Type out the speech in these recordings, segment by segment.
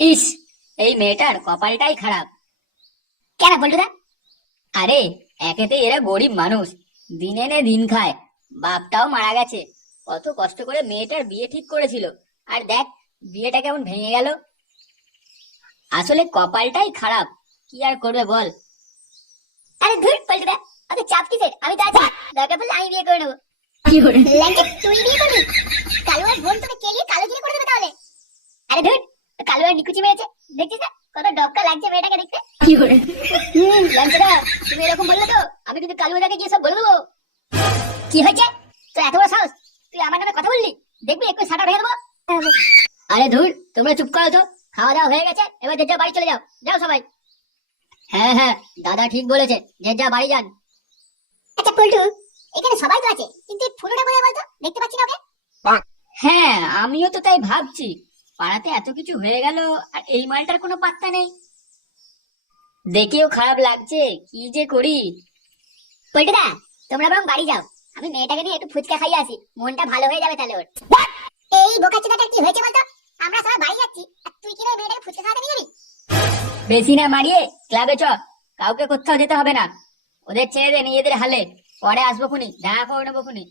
ইস, এই মেয়েটার কপালটাই খারাপ। কেন বলটুদা? আরে, একেতে এরা গরিব মানুষ, দিন এনে দিন খায়, বাপটাও মারা গেছে, কত কষ্ট করে মেয়েটার বিয়ে ঠিক করেছিল, আর দেখ বিয়েটা কেমন ভেঙে গেল। আসলে কপালটাই খারাপ, কি আর করবে বল। আরে ধুর বলটুদা, অত চাপ কিসের? আমি তো আছি, দরকার পড়লে আমি বিয়ে করে নেবো। কি করে? ল্যাংচা, তুই বিয়ে করবি? কালু আর বোন তোকে কেলিয়ে কালো জিরে করে দেবে তাহলে। আরে ধুর, কালু আর নিকুচি মেরেছে, দেখছিস না কত ডবকা লাগছে মেয়েটাকে দেখতে। কি করে? ল্যাংচাদা, তুমি এরকম বললে তো আমি কিন্তু কালু দাকে গিয়ে সব বলে দেবো। কি হয়েছে তোর এত বড় সাহস? তুই আমার নামে কথা বললি, দেখবি একটু সাটা ভেঙে দেবো। আরে ধুর, তোমরা চুপ করো তো, খাওয়া দাওয়া হয়ে গেছে, এবার যে যা বাড়ি চলে যাও, যাও সবাই। হ্যাঁ হ্যাঁ, দাদা ঠিক বলেছে, যে যা বাড়ি যান। আচ্ছা পল্টু, এখানে সবাই তো আছে, কিন্তু এই ফুলুটা বলে বলতো, দেখতে পাচ্ছি না ওকে। হ্যাঁ, আমিও তো তাই ভাবছি, পাড়াতে এত কিছু হয়ে গেল আর এই মালটার কোনো পাত্তা নেই। দেখেও খারাপ লাগছে, কি যে করি। পল্টুদা, তোমরা বরং বাড়ি যাও, আমি মেয়েটাকে দিয়ে একটু ফুচকা খাইয়ে আসি, মনটা ভালো হয়ে যাবে তাহলে ওর। এই বোকাচোদাটার কি হয়েছে বলতো? আমরা সবাই বাড়ি যাচ্ছি, আর তুই কি রে মেয়েটাকে ফুচকা খাওয়াতে নিয়ে যাবি? বেশি না মারিয়ে ক্লাবে চ, কাউকে কোথাও যেতে হবে না, ওদের ছেড়ে দে নিজেদের হালে, পরে আসবো খুনি, দেখা করে নেবো খুনি।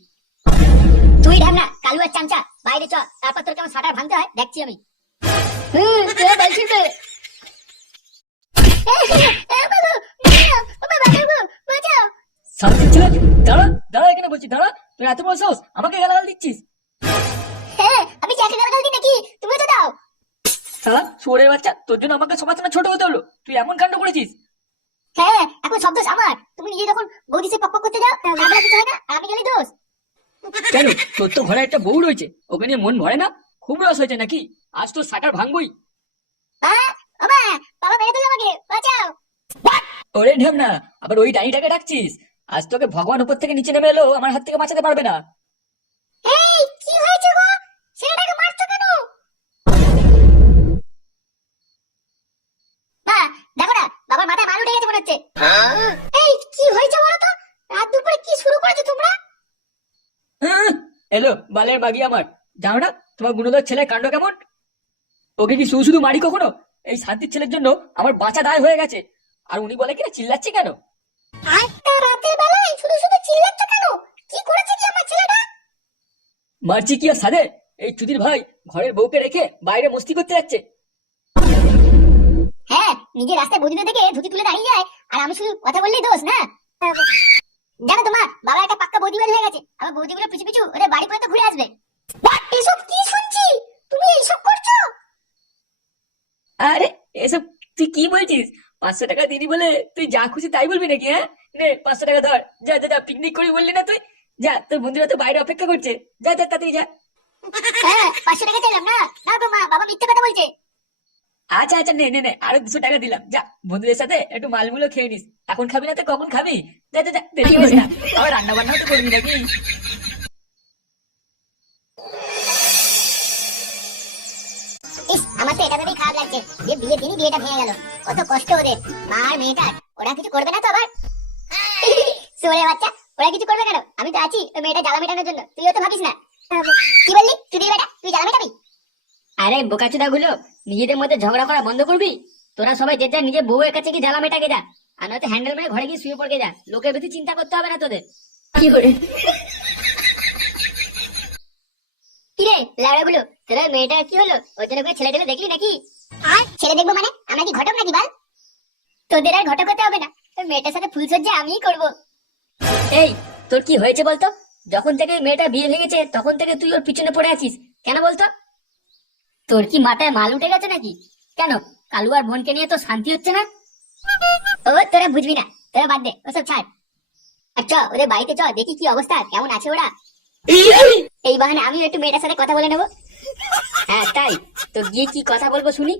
তুই ঢামনা, কালু আর চামচা বাইরে চ, তারপর তোর কেমন সাটার ভাঙতে হয় দেখছি আমি। তুই বলছিস তো? শান্তি ছিল, দাঁড়া দাঁড়া, এখানে বলছি দাঁড়া, তুই এত বড় সাহস আমাকে গালাগাল দিচ্ছিস? হ্যাঁ, আমি চাকরি গালাগাল দিই নাকি? তুমি তো দাও। শালা শুয়োরের বাচ্চা, তোর জন্য আমাকে সবার সামনে ছোট হতে হলো, তুই এমন কাণ্ড করেছিস। হ্যাঁ, এখন সব দোষ আমার। তুমি নিজে যখন বৌদি সে পক পক করতে যাও, আমরা কিছু হয় না, আর আমি গেলি দোষ। কেন, তোর তো ঘরে একটা বউ রয়েছে, ওকে নিয়ে মন ভরে না? খুব রস হয়েছে নাকি? আজ তোর শাটার ভাঙবই। বাবা, বাবা মেরে দিল আমাকে, বাঁচাও। ওরে ঢেমনা, আবার ওই ডাইনিটাকে ডাকছিস? আজ তোকে ভগবান উপর থেকে নিচে নেমে এলো, আমার হাত থেকে বাঁচাতে পারবে না। এই কি হয়েছে গো? ছেলেটাকে মারছো কেন? মা, দেখো না, বাবার মাথায় মাল উঠে গেছে মনে হচ্ছে। এই কি হয়েছে বলো তো? রাত দুপুরে কি শুরু করেছো তোমরা? এলো বালের মাগি আমার, জানো না তোমার গুণধর ছেলের কাণ্ড কেমন? ওকে কি শুধু শুধু মারি কখনো? এই শান্তির ছেলের জন্য আমার বাঁচা দায় হয়ে গেছে, আর উনি বলে কিনা চিল্লাচ্ছে কেন? আটটা রাতের বেলায় শুধু শুধু চিল্লাচ্ছ কেন? কি করেছে কি আমার ছেলেটা? মারছি কি আর সাদে? এই চুদির ভাই ঘরের বউকে রেখে বাইরে মস্তি করতে যাচ্ছে। হ্যাঁ, নিজের রাস্তায় বৌদিদের থেকে ধুতি তুলে দাঁড়িয়ে যায়, আর আমি শুধু কথা বললেই দোষ না? জানো তো মা, বাবা একটা পাক্কা বৌদিবাজ হয়ে গেছে, আমার বৌদিগুলো পিছু পিছু ওদের বাড়ি পর্যন্ত ঘুরে আসবে। এসব কি শুনছি? তুমি এইসব করছো? আরে এসব তুই কি বলছিস? 500 টাকা দিনি বলে তুই যা খুশি তাই বলবি নাকি? হ্যাঁ, নে 500 টাকা ধর, যা যা যা, পিকনিক করি বললি না তুই? যা, তোর বন্ধুরা তো বাইরে অপেক্ষা করছে, যা যা তাড়াতাড়ি যা। হ্যাঁ, 500 টাকা চাইলাম না, না গো মা, বাবা মিথ্যে কথা বলছে। আচ্ছা আচ্ছা, নে নে নে, আরো 200 টাকা দিলাম, যা বন্ধুদের সাথে একটু মালমুলো খেয়ে নিস। এখন খাবি না তো কখন খাবি? যা যা যা, দেরি করিস না, আবার রান্না বান্নাও তো করবি নাকি? ইস, আমার তো এটা ভেবেই খারাপ লাগছে যে বিয়ের দিনই বিয়েটা ভেঙে গেল। কত কষ্ট ওদের, মা আর মেয়েটার। ওরা কিছু করবে না তো আবার? সোরে বাচ্চা, ওরা কিছু করবে কেন? আমি তো আছি ওই মেয়েটা জ্বালা মেটানোর জন্য, তুইও তো ভাবিস না। কি বললি তুই? বেটা, তুই জ্বালা মেটাবি? আরে বোকাচোদা গুলো, নিজেদের মধ্যে ঝগড়া করা বন্ধ করবি? তোরা সবাই যে যা নিজের বউয়ের কাছে কি জ্বালা মেটাকে যা, আর নয়তো হ্যান্ডেল মেরে ঘরে গিয়ে শুয়ে পড়কে যা, লোকের বেশি চিন্তা করতে হবে না তোদের। কি করে? কি রে লাউড়া গুলো, তোরা মেয়েটা কি হলো? ওর জন্য করে ছেলে টেলে দেখলি নাকি? আর ছেলে দেখবো মানে? আমরা কি ঘটক নাকি বাল? তোদের আর ঘটক হতে হবে না, তোর মেয়েটার সাথে ফুলসজ্জা আমিই করবো। এই, তোর কি হয়েছে বলতো? যখন থেকে এই মেয়েটা বিয়ে ভেঙেছে তখন থেকে তুই ওর পিছনে পড়ে আছিস কেন বলতো? তোর কি মাথায় মাল উঠে গেছে নাকি? কেন, কালু আর বোনকে নিয়ে তো শান্তি হচ্ছে না? ও তোরা বুঝবি না, তোরা বাদ দে ওসব ছাড়। আর চ ওদের বাড়িতে চ, দেখি কি অবস্থা, কেমন আছে ওরা। এই বাহানে আমিও একটু মেয়েটার সাথে কথা বলে নেবো। হ্যাঁ তাই তো, গিয়ে কি কথা বলবো শুনি?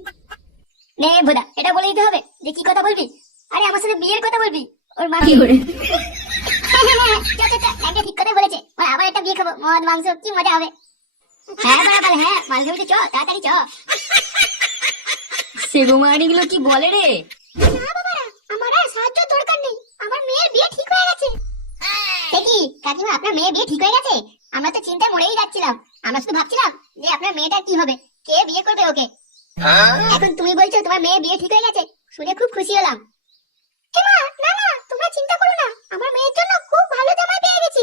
নে ভোদা, এটা বলে দিতে হবে যে কি কথা বলবি? আরে আমার সাথে বিয়ের কথা বলবি, ওর মা কি করে। একটা ঠিক কথা বলেছে, ওর আবার একটা বিয়ে খাবো, মদ মাংস, কি মজা হবে। হ্যাঁ বাবা, হ্যাঁ মাল খাবি তো চ, তাড়াতাড়ি চ। সেগুমানি গুলো কি বলে রে? না বাবারা, আমার আর সাহায্য দরকার নেই, আমার মেয়ের বিয়ে ঠিক হয়ে গেছে। সে কি কাকিমা, আপনার মেয়ের বিয়ে ঠিক হয়ে গেছে? আমরা তো চিন্তায় মরেই যাচ্ছিলাম। আমরা শুধু ভাবছিলাম যে আপনার মেয়েটার কি হবে, কে বিয়ে করবে ওকে। এখন তুমি বলছো তোমার মেয়ে বিয়ে ঠিক হয়ে গেছে, শুনে খুব খুশি হলাম। এমা, না না, তোমরা চিন্তা করো না, আমার মেয়ের জন্য খুব ভালো জামাই পেয়ে গেছি।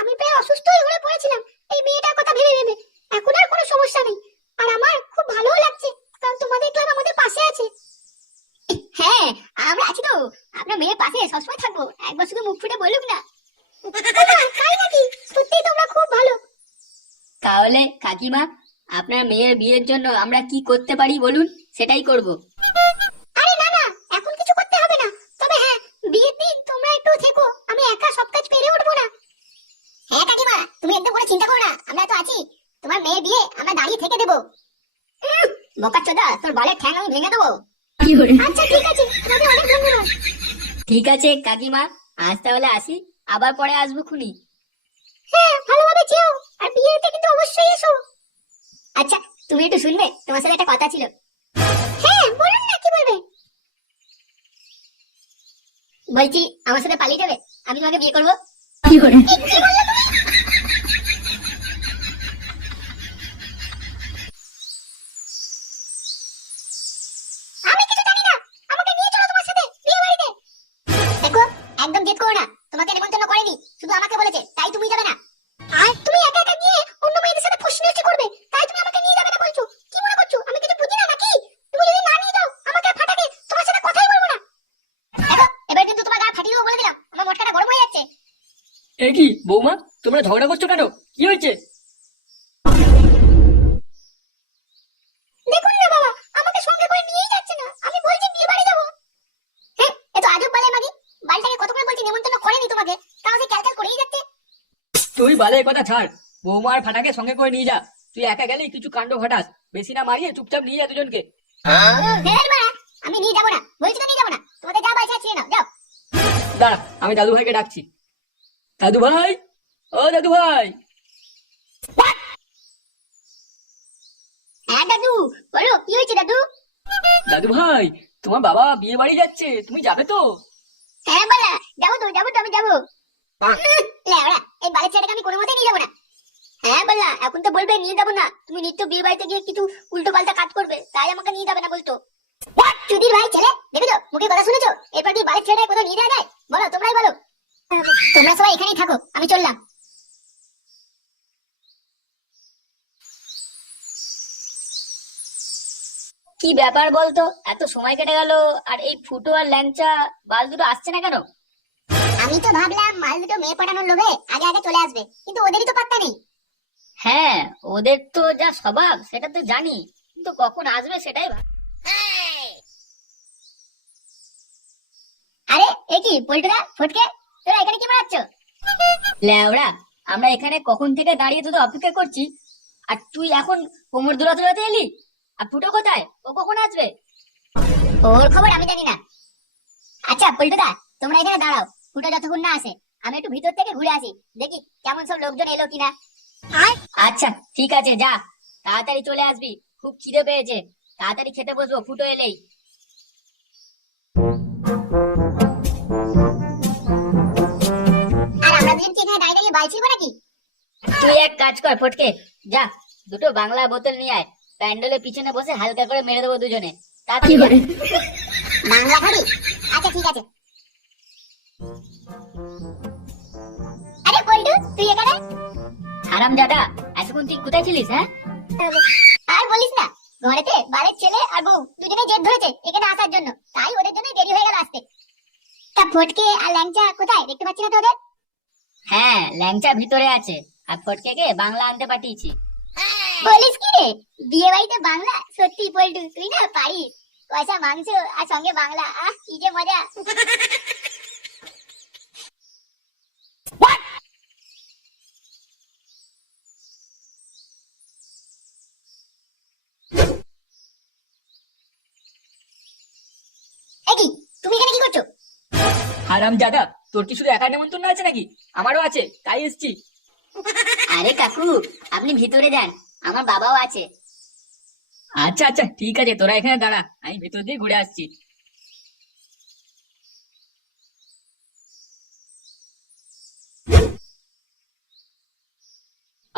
আমি প্রায় অসুস্থ হয়ে পড়েছিলাম এই মেয়েটার কথা ভেবে ভেবে। এখন আর কোনো সমস্যা নেই, আর আমার খুব ভালোও লাগছে, কারণ তোমাদের ক্লাব আমাদের পাশে আছে। হ্যাঁ, আমরা আছি তো, আপনার মেয়ের পাশে সবসময় থাকবো, একবার শুধু মুখ ফুটে বলুক না। তাই নাকি? সত্যি তোমরা খুব ভালো। তাহলে কাকিমা, আপনার মেয়ের বিয়ের জন্য আমরা কি করতে পারি বলুন, সেটাই করব। আরে না না, এখন কিছু করতে হবে না, তবে হ্যাঁ, বিয়ের দিন তোমরা একটু থেকো, আমি একা সব কাজ পেরে উঠবো না। হ্যাঁ কাকিমা, তুমি একদম কোনো চিন্তা করো না, আমরা তো আছি। তোমার মেয়ে বিয়ে আমরা দাঁড়িয়ে থেকে দেবো। বোকাচোদা, তোর বালের ঠ্যাং আমি ভেঙে দেবো। আচ্ছা ঠিক আছে, তোমাদের অনেক ধন্যবাদ। ঠিক আছে কাকিমা, আজ তাহলে আসি, আবার পরে আসবো খুনি। হ্যাঁ, ভালোভাবে যেও, আর বিয়েতে কিন্তু অবশ্যই এসো। আচ্ছা, তুমি একটু শুনবে, তোমার সাথে একটা কথা ছিল। হ্যাঁ, বলুন না, কি বলবে? বলছি, আমার সাথে পালিয়ে যাবে, আমি তোমাকে বিয়ে করবো। কি বললে তুমি? আমি কিছু জানি না, আমাকে নিয়ে চলো তোমার সাথে বিয়ে বাড়িতে। দেখো, একদম জেদ করো না, তোমাকে নেমন্তন্ন করেনি, শুধু আমাকে বলেছে, তাই তুমি যাবে না। আর তুমি একা একা গিয়ে অন্য মেয়েদের সাথে ফুসফুসি করবে, তাই তুমি আমাকে নিয়ে যাবে না বলছো? কি মনে করছো আমি কিছু বুঝি না নাকি? তুমি যদি না নিয়ে যাও আমাকে আর ফাটাকে, তোমার সাথে কথাই বলবো না। দেখো, এবার কিন্তু তোমার গা ফাটিয়ে দেবো বলে দিলাম, আমার মটকাটা গরম হয়ে যাচ্ছে। এ কি বৌমা, তোমরা ঝগড়া করছো কেন? কি হয়েছে? দেখুন না বাবা, আমাকে সঙ্গে করে নিয়েই যাচ্ছে না, আমি বলছি বিয়ে বাড়ি যাবো। হ্যাঁ, এত আজব বলে মাগি, বাড়িটাকে কত করে বলছি নেমন্তন্ন করেনি তোমাকে, তাও সে ক্যালক্যাল করেই যাচ্ছে। তুই বালে কথা ছাড়, বৌমা আর ফাটাকে সঙ্গে করে নিয়ে যা। তুই একা গেলেই কিছু কাণ্ড ঘটাস, বেশি না মারিয়ে চুপচাপ নিয়ে যা দুজনকে। ধের বাড়া, আমি নিয়ে যাবো না, বলছি তো নিয়ে যাবো না, তোমাদের যা পয়সা ছিঁড়ে নাও, যাও। দাঁড়া, আমি দাদু ভাইকে ডাকছি। দাদু ভাই, ও দাদু ভাই। হ্যাঁ দাদু, বলো কি হয়েছে দাদু? দাদু ভাই, তোমার বাবা বিয়ে বাড়ি যাচ্ছে, তুমি যাবে তো? হ্যাঁ বলা, যাবো তো, যাবো তো, আমি যাবো। লেওড়া, এই বাড়ির ছেলেটাকে আমি কোনো মতেই নিয়ে যাবো না। হ্যাঁ বললা, এখন তো বলবে নিয়ে যাবো না, তুমি নিত্য বিয়ে বাড়িতে গিয়ে কিছু উল্টো পাল্টা কাজ করবে, তাই আমাকে নিয়ে যাবে না বলতো। চুদির ভাই ছেলে, দেখেছো মুখে কথা শুনেছো? এরপর কি বাড়ির ছেলেটাকে কোথাও নিয়ে যাওয়া যায়? বলো, তোমরাই বলো। তোমরা সবাই এখানেই থাকো, আমি চললাম। কি ব্যাপার বলতো, এত সময় কেটে গেল, আর এই ফুটো আর ল্যাংচা বাল দুটো আসছে না কেন? আমি তো ভাবলাম মাল দুটো মেয়ে পটানোর লোভে আগে আগে চলে আসবে, কিন্তু ওদেরই তো পাত্তা নেই। হ্যাঁ, ওদের তো যা স্বভাব সেটা তো জানি, কিন্তু কখন আসবে সেটাই আরে এ কি পল্টুদা, ফটকে, তোরা এখানে কি বানাচ্ছ? ল্যাওড়া, আমরা এখানে কখন থেকে দাঁড়িয়ে তোদের অপেক্ষা করছি, আর তুই এখন কোমর দোলাতে দোলাতে এলি। আর ফুটো কোথায়, ও কখন আসবে? ওর খবর আমি জানি না। আচ্ছা পল্টুদা, তোমরা এখানে দাঁড়াও, ফুটো যতক্ষণ না আসে আমি একটু ভিতর থেকে ঘুরে আসি, দেখি কেমন সব লোকজন এলো কিনা। আচ্ছা ঠিক আছে, যা, তাড়াতাড়ি চলে আসবি, খুব খিদে পেয়েছে, তাড়াতাড়ি খেতে বসবো ফুটো এলেই। আর আমরা দুজন কি এখানে দাঁড়িয়ে দাঁড়িয়ে বাল ছিড়বো নাকি? তুই এক কাজ কর ফটকে, যা, দুটো বাংলা বোতল নিয়ে আয়, প্যান্ডেলের পিছনে বসে হালকা করে মেরে দেবো দুজনে, তাড়াতাড়ি যা। বাংলা খাবি? আচ্ছা ঠিক আছে। আরে পল্টু, তুই এখানে? হারাম দাদা, এতক্ষণ তুই কোথায় ছিলিস? হ্যাঁ, আর বলিস না, ঘরেতে বালের ছেলে আর বউ দুজনেই জেদ ধরেছে এখানে আসার জন্য, তাই ওদের জন্য দেরি হয়ে গেল আসতে। তা ফটকে আর ল্যাংচা কোথায়, দেখতে পাচ্ছি না তো ওদের? হ্যাঁ, ল্যাংচা ভিতরে আছে, আর ফটকেকে বাংলা আনতে পাঠিয়েছি। বলিস কি রে, বিয়ে বাড়িতে বাংলা? সত্যি পল্টু, তুই না পারিস, কষা মাংস আর সঙ্গে বাংলা, আহ কি যে মজা। এ কি, তুমি এখানে কি করছো? হারাম জাদা, তোর কি শুধু একা নেমন্তন্ন আছে নাকি? আমারও আছে, তাই এসছি। আরে কাকু, আপনি ভিতরে যান, আমার বাবাও আছে। আচ্ছা আচ্ছা ঠিক আছে, তোরা এখানে দাঁড়া, আমি ভেতর দিয়ে ঘুরে আসছি।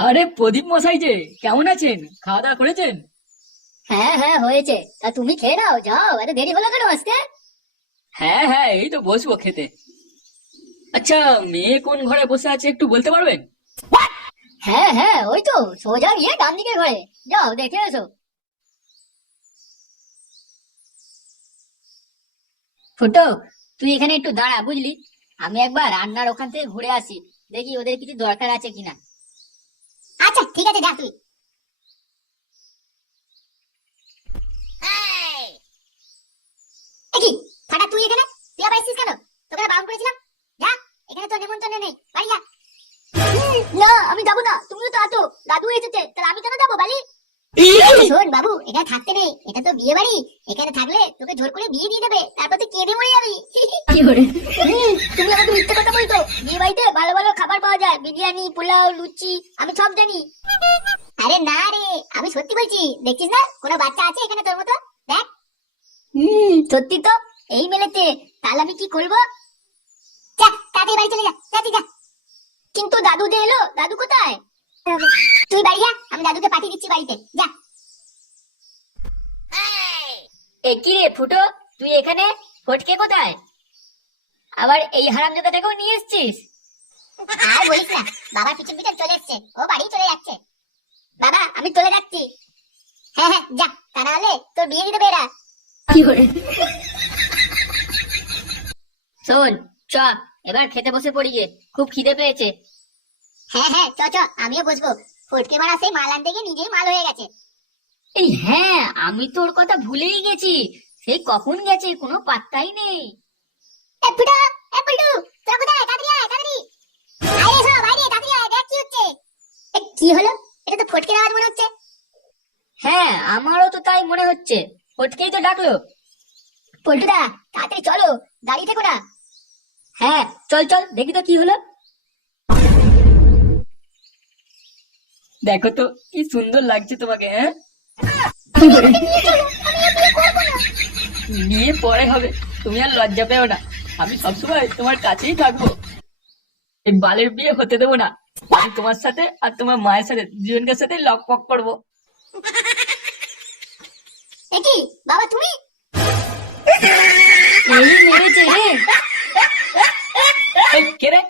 আরে প্রদীপ মশাই যে, কেমন আছেন? খাওয়া দাওয়া করেছেন? হ্যাঁ হ্যাঁ হয়েছে, তা তুমি খেয়ে নাও, যাও, এত দেরি হলো কেন আজকে? হ্যাঁ হ্যাঁ, এই তো বসবো খেতে। আচ্ছা, মেয়ে কোন ঘরে বসে আছে একটু বলতে পারবেন? হ্যাঁ হ্যাঁ, ওই তো সোজা গিয়ে ডান দিকের ঘরে, যাও দেখে এসো। ফুটো, তুই এখানে একটু দাঁড়া বুঝলি, আমি একবার রান্নার ওখান থেকে ঘুরে আসি, দেখি ওদের কিছু দরকার আছে কিনা। আচ্ছা ঠিক আছে, যা তুই। এ কি ফাটা, তুই এখানে? তুই আবার এসেছিস কেন? তোকে না বারণ করেছিলাম, যা, এখানে তো নেমন্তন্ন নেই, বাড়ি যা। না আমি যাবো না, তুমিও তো আছো, দাদু এসেছে, তাহলে আমি কেন যাবো বালি? শোন বাবু, এখানে থাকতে নেই, এটা তো বিয়ে বাড়ি। এখানে থাকলে তোকে জোর করে বিয়ে দিয়ে দেবে, তারপর তুই কেঁদে মরে যাবি। তুমি আমাকে মিথ্যে কথা বলছো, বিয়ে বাড়িতে ভালো ভালো খাবার পাওয়া যায়, বিরিয়ানি, পোলাও, লুচি, আমি সব জানি। আরে না রে, আমি সত্যি বলছি, দেখছিস না কোনো বাচ্চা আছে এখানে তোর মতো? দেখ। সত্যি তো, এই মেলেতে, তাহলে আমি কি করবো? যা তাড়াতাড়ি বাড়ি চলে যা, যা তুই যা। কিন্তু দাদু যে এলো, দাদু কোথায়? তুই বাড়ি যা, আমি দাদুকে পাঠিয়ে দিচ্ছি বাড়িতে, যা। এ কি রে ফুটো, তুই এখানে, ফটকে কোথায়? আবার এই হারামজাদাটাকেও নিয়ে এসেছিস? আর বলিস না, বাবার পিছন পিছন চলে এসছে, ও বাড়ি চলে যাচ্ছে। বাবা আমি চলে যাচ্ছি। হ্যাঁ হ্যাঁ যা, তা না হলে তোর বিয়ে দিয়ে দেবে এরা। শোন, চ, এবার খেতে বসে পড়ি গে, খুব খিদে পেয়েছে। হ্যাঁ হ্যাঁ চ চ, আমিও বসবো। ফটকে মারা সেই মাল আনতে গিয়ে নিজেই মাল হয়ে গেছে। এই হ্যাঁ, আমি তোর কথা ভুলেই গেছি, সেই কখন গেছে কোনো পাত্তাই নেই। এ ফুটা, এ পুল্টু, তোরা কোথায়? তাড়াতাড়ি আয়, তাড়াতাড়ি আয়, এসো বাইরে, তাড়াতাড়ি আয়, দেখ কি হচ্ছে। এ কি হলো? এটা তো ফটকের আওয়াজ মনে হচ্ছে। হ্যাঁ, আমারও তো তাই মনে হচ্ছে, ফটকেই তো ডাকলো। পল্টুদা তাড়াতাড়ি চলো, দাঁড়িয়ে থেকো না। হ্যাঁ চল চল, দেখি তো কি হলো। দেখো তো কি সুন্দর লাগছে তোমাকে, হ্যাঁ? বিয়ে পরে হবে, তুমি আর লজ্জা পেও না, আমি সবসময় তোমার কাছেই থাকবো। এই বালের বিয়ে হতে দেবো না, আমি তোমার সাথে আর তোমার মায়ের সাথে দুজনকার সাথে লক পক করবো। এ কি বাবা তুমি? এই মেরেছে রে। এই, কে রে?